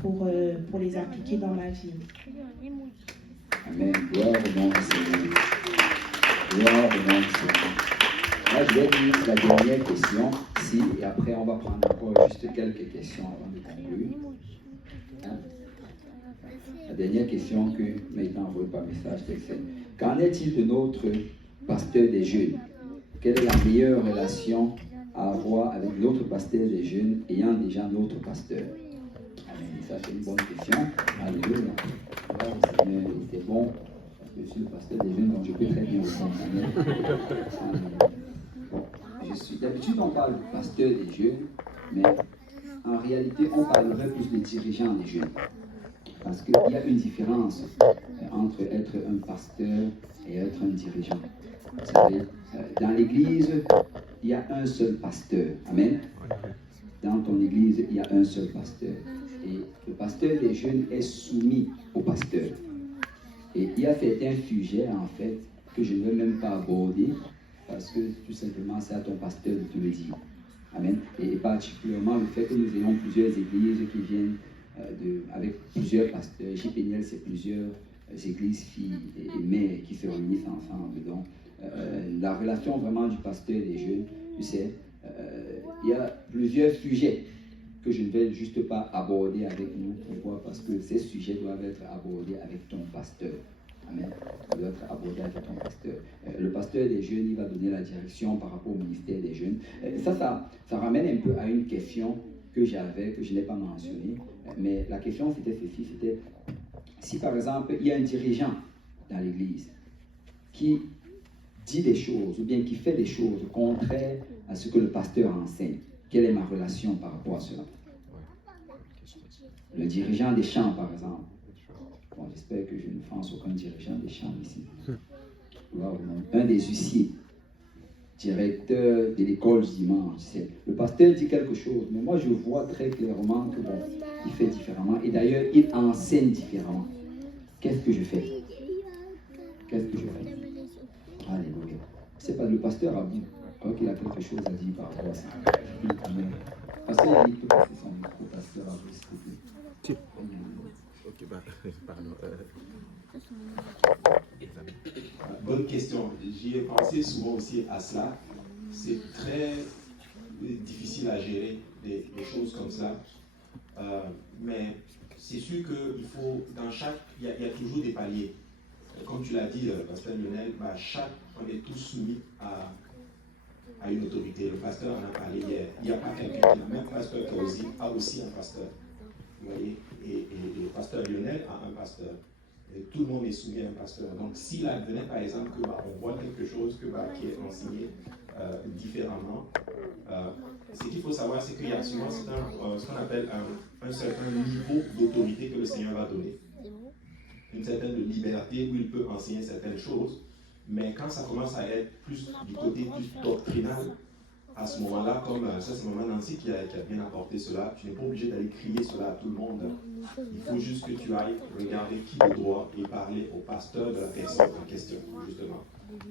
pour les appliquer dans ma vie. Amen. Gloire au nom du Seigneur. Gloire au nom du Seigneur. Là, je vais lire la dernière question ici, et après, on va prendre encore juste quelques questions avant de conclure. Hein? La dernière question que m'a été envoyée par message, c'est qu'en est-il de notre pasteur des jeunes? Quelle est la meilleure relation à avoir avec l'autre pasteur des jeunes ayant déjà notre pasteur? Amen. Ça, c'est une bonne question. Alléluia. Là, le Seigneur était bon. Je suis le pasteur des jeunes, donc je peux très bien répondre. D'habitude, on parle de pasteur des jeunes, mais en réalité, on parlerait plus de dirigeants des jeunes. Parce qu'il y a une différence entre être un pasteur et être un dirigeant. Vous savez, dans l'église, il y a un seul pasteur. Amen. Dans ton église, il y a un seul pasteur. Et le pasteur des jeunes est soumis au pasteur. Et il y a certains sujets, en fait, que je ne veux même pas aborder, parce que tout simplement, c'est à ton pasteur de te le dire. Amen. Et particulièrement le fait que nous ayons plusieurs églises qui viennent avec plusieurs pasteurs. JPNL, c'est plusieurs églises filles et mères qui se réunissent ensemble. Donc, la relation vraiment du pasteur et des jeunes, tu sais, il y a plusieurs sujets que je ne vais juste pas aborder avec nous. Pourquoi? Parce que ces sujets doivent être abordés avec ton pasteur. Amen. Ça doit être abordé avec ton pasteur. Le pasteur des jeunes, il va donner la direction par rapport au ministère des jeunes. Ça ramène un peu à une question que j'avais, que je n'ai pas mentionnée. Mais la question, c'était ceci, c'était si par exemple, il y a un dirigeant dans l'église qui dit des choses ou bien qui fait des choses contraires à ce que le pasteur enseigne, quelle est ma relation par rapport à cela? Le dirigeant des chants, par exemple. Bon, j'espère que je ne pense aucun dirigeant des chants ici. Un des huissiers, directeur de l'école du dimanche. Le pasteur dit quelque chose, mais moi je vois très clairement que bon, il fait différemment. Et d'ailleurs, il enseigne différemment. Qu'est-ce que je fais? Qu'est-ce que je fais? Alléluia. C'est pas le pasteur a dit. Je crois qu'il a quelque chose à dire par rapport à ça. Amen. Pasteur Yannick peut passer son micro. Pasteur a vu, s'il te plaît. Ok, pardon. Bonne question. J'y ai pensé souvent aussi à cela. C'est très difficile à gérer des choses comme ça. Mais c'est sûr qu'il faut, il y a toujours des paliers. Comme tu l'as dit, pasteur Lionel, on est tous soumis à une autorité. Le pasteur en a parlé hier. Il n'y a pas quelqu'un qui, le même pasteur qui a aussi un pasteur. Vous voyez, et le pasteur Lionel a un pasteur. Et tout le monde est soumis à un pasteur. Donc, s'il advenait par exemple qu'on voit quelque chose qui est enseigné différemment, ce qu'il faut savoir, c'est qu'il y a souvent ce qu'on appelle un certain niveau d'autorité que le Seigneur va donner. Une certaine liberté où il peut enseigner certaines choses. Mais quand ça commence à être plus du côté plus doctrinal, à ce moment-là, comme ça c'est Maman Nancy qui a bien apporté cela, tu n'es pas obligé d'aller crier cela à tout le monde. Il faut juste que tu ailles regarder qui est droit et parler au pasteur de la personne en question, justement.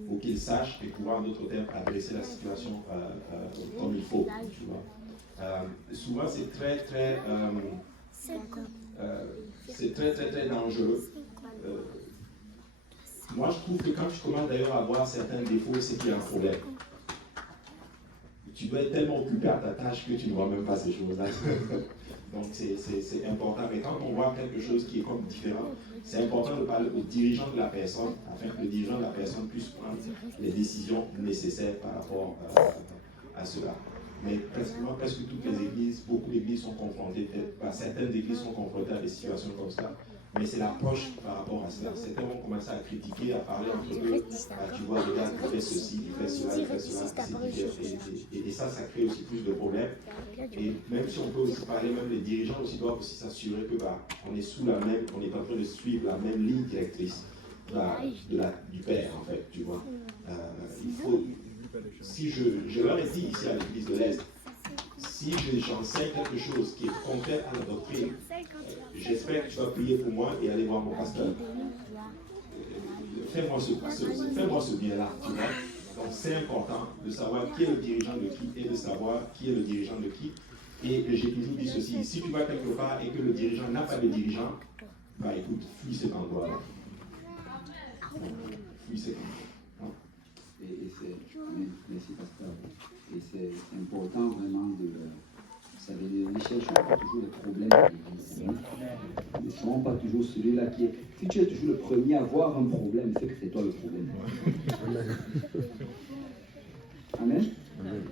Pour qu'il sache et pouvoir, d'autres termes, adresser la situation comme il faut, tu vois. Souvent, c'est très dangereux. Moi, je trouve que quand tu commences d'ailleurs à avoir certains défauts, c'est qu'il y a un problème. Tu dois être tellement occupé à ta tâche que tu ne vois même pas ces choses-là. Donc c'est important. Mais quand on voit quelque chose qui est comme différent, c'est important de parler au dirigeant de la personne, afin que le dirigeant de la personne puisse prendre les décisions nécessaires par rapport à cela. Mais presque toutes les églises, beaucoup d'églises sont confrontées, certaines églises sont confrontées à des situations comme ça. Mais c'est l'approche par rapport à cela. Certains vont commencer à critiquer, à parler entre eux. Tu vois, regarde, il fait ceci, il fait cela, il fait cela. Et ça crée aussi plus de problèmes. Et même si on peut aussi parler, même les dirigeants aussi doivent aussi s'assurer que on est on est en train de suivre la même ligne directrice du Père, en fait, tu vois. Il faut, si je leur ai dit ici à l'église de l'Est, si j'enseigne quelque chose qui est contraire à la doctrine, j'espère que tu vas prier pour moi et aller voir mon pasteur. Fais-moi ce bien-là, tu vois. Donc c'est important de savoir qui est le dirigeant de qui et de savoir qui est le dirigeant de qui. Et j'ai toujours dit ceci, si tu vas quelque part et que le dirigeant n'a pas de dirigeant, bah écoute, fuis cet endroit-là. Fuis cet endroit. Et c'est, merci pasteur. Et c'est important vraiment de, vous savez, ne cherchons pas toujours les problèmes de l'Église. Ne serons pas toujours celui-là qui est. Si tu es toujours le premier à avoir un problème, c'est que c'est toi le problème. Amen. Amen.